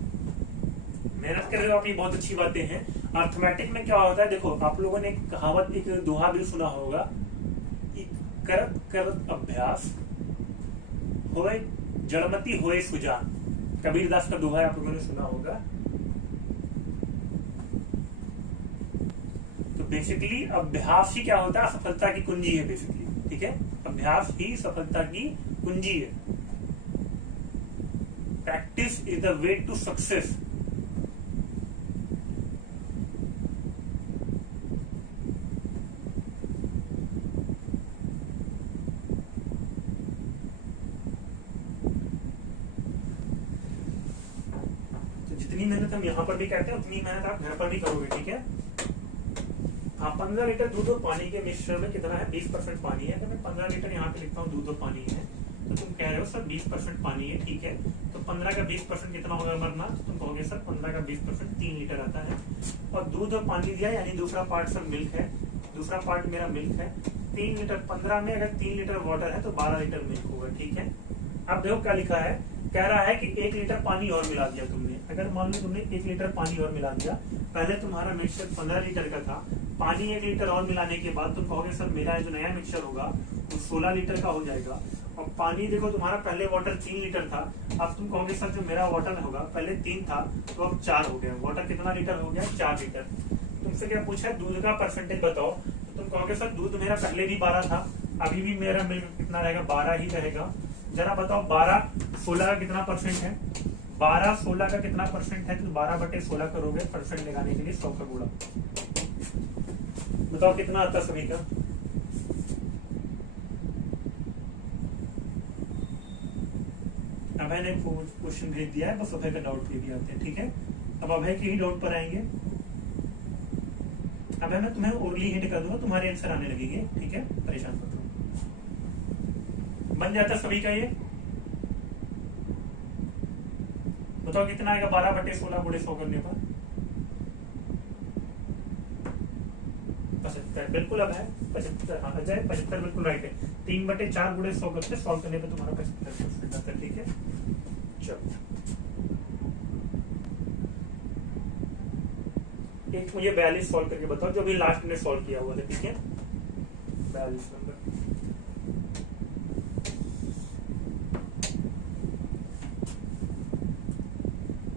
मेहनत कर रहे हो आप, ये बहुत अच्छी बातें हैं। अर्थमेटिक में क्या होता है, देखो आप लोगों ने एक कहावत, एक दोहा भी सुना होगा कि करत करत अभ्यास होए जड़मती होए सुजान। कबीरदास का दोहा आप लोगों ने सुना होगा। तो बेसिकली अभ्यास ही क्या होता है, सफलता की कुंजी है बेसिकली, ठीक है। अभ्यास ही सफलता की कुंजी है। Practice is the way to success. जितनी मेहनत हम यहाँ पर भी कहते हैं उतनी मेहनत आप घर पर भी करोगे, ठीक है। हाँ 15 लीटर दूध और पानी के मिश्रण में कितना है, 20% पानी है। अगर मैं 15 लीटर यहाँ पे लिखता हूँ दूध और पानी है, तो तुम कह रहे हो सर 20% पानी है, ठीक है। तो 15 का 20% कितना होगा अमरनाथ, तुम कहोगे सर 15 का 20% 3 लीटर आता है। और दूध और पानी दिया, यानी दूसरा पार्ट सर मिल्क है, दूसरा पार्ट मेरा मिल्क है। 3 लीटर 15 में अगर 3 लीटर वाटर है तो 12 लीटर मिल्क होगा, ठीक है। अब देखो क्या लिखा है, कह रहा है कि 1 लीटर पानी और मिला दिया तुमने। अगर मान लो तुमने 1 लीटर पानी और मिला दिया, पहले तुम्हारा मिक्सचर 15 लीटर का था, पानी 1 लीटर और मिलाने के बाद तुम कहोगे सर मेरा जो नया मिक्सचर होगा वो 16 लीटर का हो जाएगा। और पानी देखो तुम्हारा पहले वाटर 3 लीटर था, अब तुम कहोगे सर जो मेरा वाटर होगा पहले 3 था तो अब 4 हो गया। वाटर कितना लीटर हो गया, 4 लीटर। तुमसे क्या पूछा है, दूध का परसेंटेज बताओ, तो तुम कहोगे सर दूध मेरा पहले भी 12 था, अभी भी मेरा मिल्क कितना रहेगा, 12 ही रहेगा। जरा बताओ 12 16 का कितना परसेंट है, 12 16 का कितना परसेंट है, तो 12/16 करोगे परसेंट लगाने के लिए 100 का गुणा। बताओ कितना आता सभी का। अभय ने क्वेश्चन भेज दिया है, बस अभय का डाउट ले आते हैं, ठीक है। अब अभय के ही डाउट पर आएंगे। अभय मैं तुम्हें ओरली हिंट कर दूंगा, तुम्हारे आंसर आने लगेंगे, ठीक है, परेशान मत हो। बन जाता सभी का ये। बताओ कितना आएगा 12/16 गुणे 100 करने पर? 75। बिल्कुल अब है 75। हाँ अजय 75 बिल्कुल राइट है। 3/4 गुणे 100 करके सॉल्व करने पर तुम्हारा 75% आता है। ठीक है चलो एक मुझे 42 सॉल्व करके बताओ जो भी लास्ट में सॉल्व किया हुआ था। ठीक है 42 नंबर।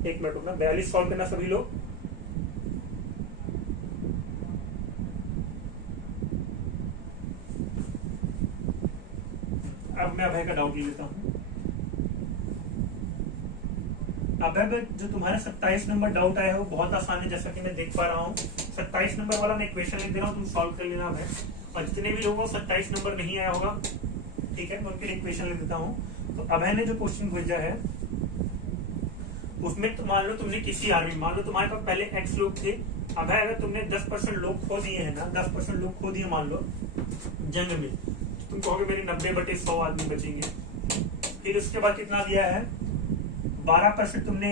एक मिनट रुकना। 42 सॉल्व करना सभी लोग। अब मैं अभय का डाउट ले लेता हूं। अभय जो तुम्हारा 27 नंबर डाउट आया है वो बहुत आसान है, जैसा कि मैं देख पा रहा हूँ। 27 नंबर वाला मैं इक्वेशन लिख दे रहा हूँ, तुम सॉल्व कर लेना अभय। और जितने भी लोगों को 27 नंबर नहीं आया होगा, ठीक है, मैं उनके लिए इक्वेशन लिख देता हूँ। तो अभय ने जो क्वेश्चन भेजा है उसमें तो मान लो तुमने किसी आर्मी, मान लो तुम्हारे पास पहले x लोग थे। अभय अगर तुमने 10% लोग खो दिए हैं ना, 10% लोग खो दिए मान लो जंग में, तो तुम कहोगे मेरे 90/100 आदमी बचेंगे। फिर उसके बाद कितना दिया है? 12% तुमने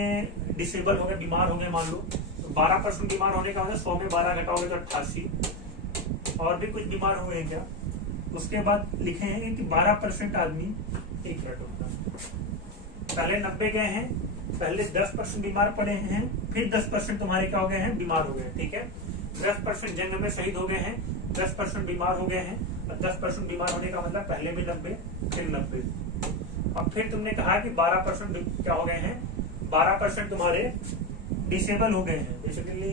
डिसेबल हो गए, बीमार हो गए मान लो। तो 12% बीमार होने का मतलब 100 में 12 घटाओगे तो 88। और भी कुछ बीमार हुए हैं क्या? उसके बाद लिखे हैं कि 12% आदमी, एक मिनट होगा, पहले 90 गए हैं, पहले 10% बीमार पड़े हैं, फिर 10% तुम्हारे क्या हो गए हैं? बीमार हो गए। ठीक है 10% जंग में शहीद हो गए हैं, 10% बीमार हो गए हैं। और 10% बीमार होने का मतलब पहले भी 90 फिर 90। अब फिर तुमने कहा कि 12% क्या हो गए हैं? 12% तुम्हारे डिसेबल हो गए हैं, बेसिकली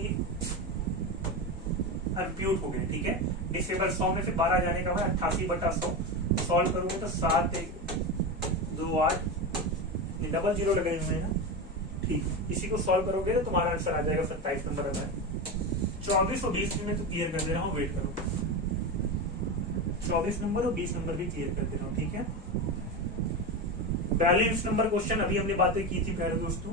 अनप्यूट हो गए। ठीक है डिसेबल 100 में से 12 जाने का है 88/100। सॉल्व करोगे तो 7 1 2 8 डबल 0 लगे हुए हैं। ठीक इसी को सॉल्व करोगे तो तुम्हारा आंसर आ जाएगा 27 नंबर। है 24 और 20 में तो क्लियर कर दे रहा हूँ, वेट करो। 24 नंबर और 20 नंबर भी क्लियर कर दे रहा हूँ। ठीक है बैलेंस नंबर क्वेश्चन अभी हमने बातें की थी प्यारे दोस्तों।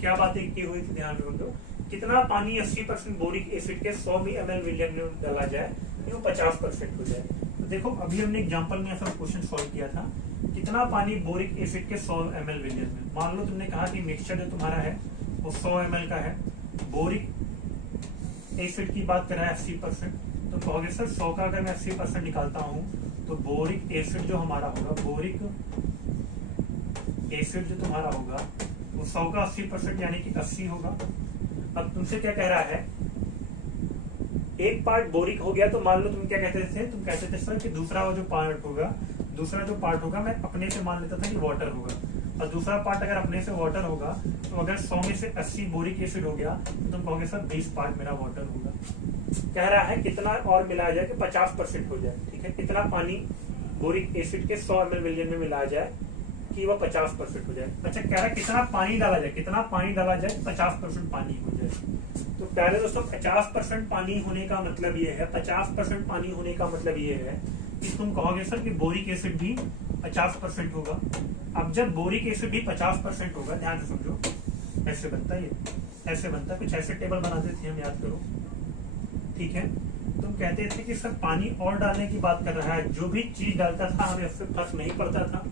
क्या बातें की हुई थी ध्यान में दो। कितना पानी 80% बोरिक एसिड के 100 ml विलियम में डाला जाए कि वो 50% हो जाए। तो देखो अभी हमने एग्जांपल में ऐसा क्वेश्चन सॉल्व किया था। कितना पानी बोरिक एसिड के 100 ml विलियम में। मान लो तुमने कहा कि मिक्सचर जो तुम्हारा है वो 100 ml का है, बोरिक एसिड की बात कर रहा है 80%। तो कहोगे सर 100 का अगर मैं 80% निकालता हूँ तो बोरिक एसिड जो हमारा होगा, बोरिक एसिड जो तुम्हारा होगा वो 100 का 80% यानी कि 80 होगा। अब तुमसे क्या कह रहा है? एक पार्ट बोरिक हो गया तो मान लो तुम क्या कहते थे? तुम कहते थे सर कि दूसरा जो पार्ट होगा मैं अपने से मान लेता था कि वाटर होगा, और दूसरा पार्ट अगर अपने से वाटर होगा तो अगर 100 में से 80 बोरिक एसिड हो गया तो तुम कहोगे सर 20 पार्ट मेरा वाटर होगा। कह रहा है कितना और मिलाया जाए कि 50% हो जाए। ठीक है कितना पानी बोरिक एसिड के 100 ml विलियन में मिलाया जाए कि वह 50% हो जाए। अच्छा कह रहा है कितना पानी डाला जाए, कितना पानी डाला जाए 50% पानी हो जाए। तो प्यारे दोस्तों 50% पानी होने का मतलब ये है, 50% पानी होने का मतलब ये है कि तुम कहोगे सर कि बोरिक एसिड भी 50% होगा। अब जब बोरिक एसिड भी 50% होगा, ध्यान से समझो, ऐसे बनता है, ये ऐसे बनता है, कुछ ऐसे टेबल बनाते थे हम, याद करो। ठीक है तुम कहते थे कि सर पानी और डालने की बात कर रहा है, जो भी चीज डालता था हमें उससे फर्क नहीं पड़ता था।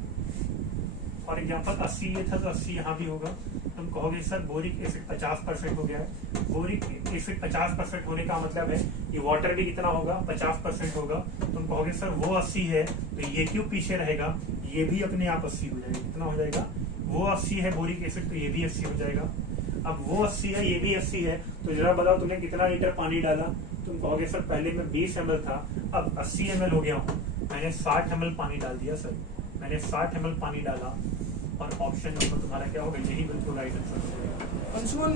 फॉर एग्जाम्पल 80 ये था तो 80 यहाँ भी होगा। तुम कहोगे सर बोरिक एसिड 50% हो गया है। बोरिक एसिड 50% होने का मतलब है कि वाटर भी कितना होगा? 50% होगा। तुम कहोगे सर वो 80 है तो ये क्यों पीछे रहेगा? ये भी अपने आप 80 हो जाएगा। कितना हो जाएगा? वो 80 है बोरिक एसिड तो ये भी 80 हो जाएगा। अब वो 80 है ये भी 80 है, तो जरा बताओ तुमने कितना लीटर पानी डाला? तुम कहोगे सर पहले मैं 20 ml था, अब 80 ml हो गया हूँ, मैंने 60 ml पानी डाल दिया। सर मैंने 60 ml पानी डाला और ऑप्शन नंबर तुम्हारा क्या होगा? यही बिल्कुल राइट आंसर होगा।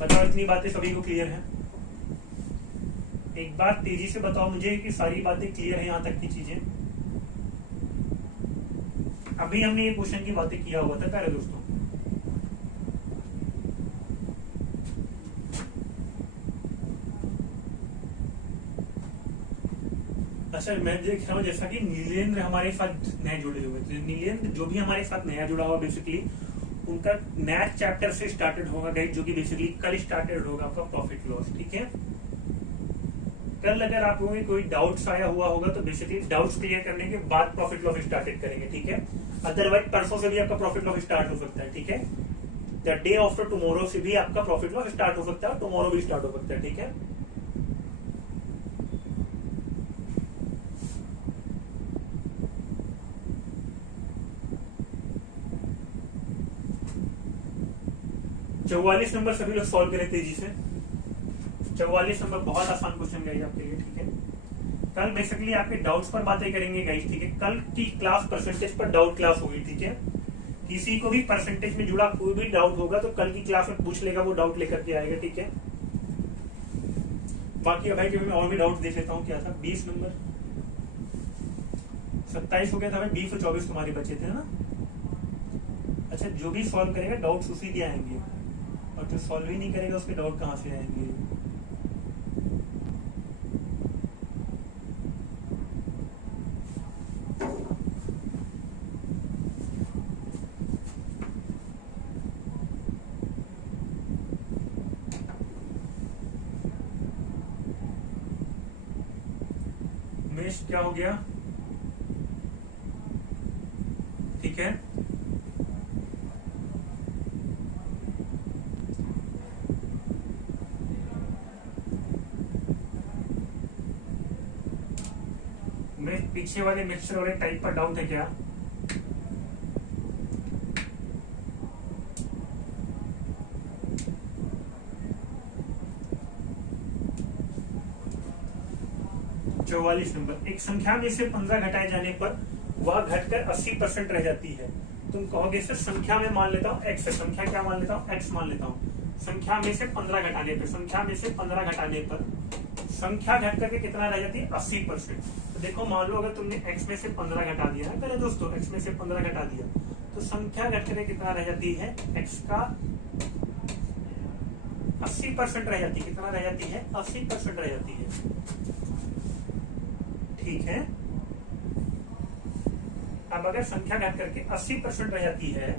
बताओ इतनी बातें सभी को क्लियर है? एक बार तेजी से बताओ मुझे कि सारी बातें क्लियर है यहाँ तक की चीजें। अभी हमने ये क्वेश्चन की बातें किया हुआ था प्यारे दोस्तों। अच्छा मैं देख रहा हूँ जैसा कि नीलेंद्र हमारे साथ नए जुड़े हुए थे। नीलेंद्र जो भी हमारे साथ नया जुड़ा हुआ बेसिकली उनका नया चैप्टर से स्टार्टेड होगा गाइस, जो कि बेसिकली कल स्टार्टेड होगा आपका प्रॉफिट लॉस। ठीक है कल अगर आप लोगों के कोई डाउट्स आया हुआ होगा तो बेसिकली डाउट्स क्लियर करने के बाद प्रॉफिट लॉस स्टार्टेड करेंगे, ठीक है। अदरवाइज परसों से भी आपका प्रॉफिट लॉस स्टार्ट हो सकता है, ठीक है। द डे आफ्टर टुमारो से भी आपका प्रॉफिट लॉस स्टार्ट हो सकता है, टुमारो भी स्टार्ट हो सकता है, ठीक है। चौवालीस नंबर सभी लोग सॉल्व करें तेजी से। 44 नंबर बहुत आसान क्वेश्चन गाइस आपके लिए, ठीक है। कल बेसिकली आपके डाउट्स पर बातें करेंगे गाइस, ठीक है। कल की क्लास परसेंटेज पर डाउट क्लास होगी, ठीक है। किसी को भी परसेंटेज में जुड़ा कोई भी डाउट होगा तो कल की क्लास में पूछ लेगा, वो डाउट लेकर के आएगा, ठीक है। बाकी भाई मैं और भी डाउट देख लेता हूँ। क्या था 20 नंबर 27 हो गया था भाई, 20 और 24 तुम्हारे बचे थे ना। अच्छा, जो भी सॉल्व करेगा डाउट्स उसी के आएंगे, और जो सॉल्व ही नहीं करेगा उसके डाउट कहाँ से आएंगे। उमेश क्या हो गया, ठीक है। पीछे वाले मिक्सचर वाले टाइप पर डाउट है क्या? चौवालीस नंबर, एक संख्या में से 15 घटाए जाने पर वह घटकर 80% रह जाती है। तुम कहोगे सर संख्या में मान लेता हूँ एक्स, संख्या क्या मान लेता हूँ एक्स मान लेता हूँ। संख्या में से 15 घटाने पर, संख्या में से 15 घटाने पर संख्या घट करके कितना रह जाती है 80%। तो देखो मान लो अगर तुमने x में से 15 घटा दिया है, पहले दोस्तों x में से 15 घटा दिया तो संख्या घट करके कितना रह जाती है x का 80% रह जाती है। कितना रह जाती है 80% रह जाती है, ठीक है। अब अगर संख्या घट करके 80% रह जाती है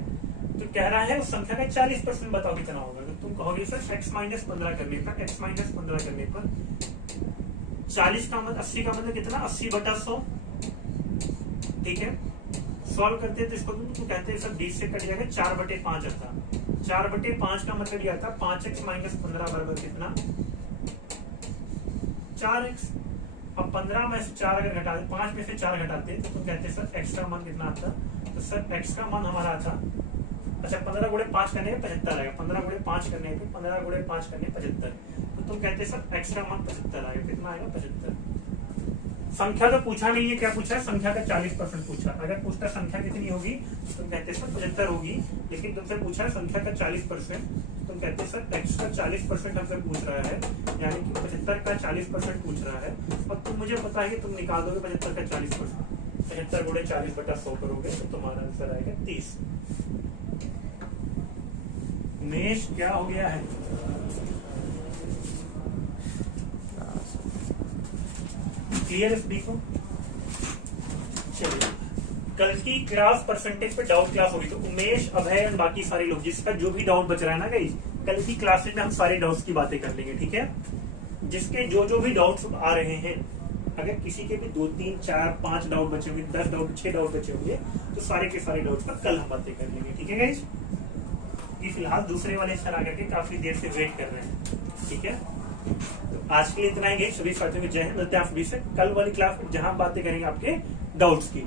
तो कह रहा है उस संख्या का 40% बताओ कितना होगा। तो तुम कहोगे सर x माइनस 15 करने पर, x माइनस 15 करने पर 40 का मतलब 80 का मतलब कितना 80/100, ठीक है। सॉल्व करते हैं तो इसको तुम कहते हैं सर 20 से कट जाएगा 4/5 आता। 4/5 का मतलब यह आता 5x माइनस 15 बराबर कितना 4x। अब 15 में से 4 अगर घटा 5 में से 4 घटाते तो तुम कहते हैं सर x का मान कितना आता। तो सर x का मान हमारा आता, अच्छा 15 गुणे 5 करने पे 75 आएगा। 15 गुणे 5 करने पे 15 गुणे 5 करने 75, तो तुम कहते हैं सर x का मान 75 आएगा। कितना आएगा 75। संख्या तो पूछा नहीं है, क्या पूछा है संख्या का 40% पूछा। अगर पूछता संख्या कितनी होगी तो तुम कहते सर 75 होगी, लेकिन तुमसे पूछा है संख्या का 40%, तुम कहते सर x का 40% हमसे पूछ रहा है, यानी कि 75 का 40% पूछ रहा है। और तुम मुझे पता है कि तुम निकाल दोगे 75 का 40%, 75 गुणे 40/100 करोगे तो तुम्हारा आंसर आएगा 30। उमेश क्या हो गया है? क्लियर है सभी को? चलिए, कल की क्लास परसेंटेज पे डाउट क्लास होगी तो उमेश, अभय और बाकी सारे लोग जिसका जो भी डाउट बच रहा है ना गाइस, कल की क्लासेज में हम सारे डाउट्स की बातें कर लेंगे, ठीक है। जिसके जो भी डाउट्स आ रहे हैं, अगर किसी के भी 2, 3, 4, 5 डाउट बचे होंगे, 10 डाउट 6 डाउट बचे होंगे तो सारे के सारे डाउट्स पर कल हम बातें कर लेंगे, ठीक है गाइस। कि फिलहाल दूसरे वाले सर आकर के काफी देर से वेट कर रहे हैं, ठीक है। तो आज के लिए इतना ही, सभी साथियों को जय हिंद। मिलते हैं आप सभी से कल वाली क्लास में जहां बातें करेंगे आपके डाउट्स की।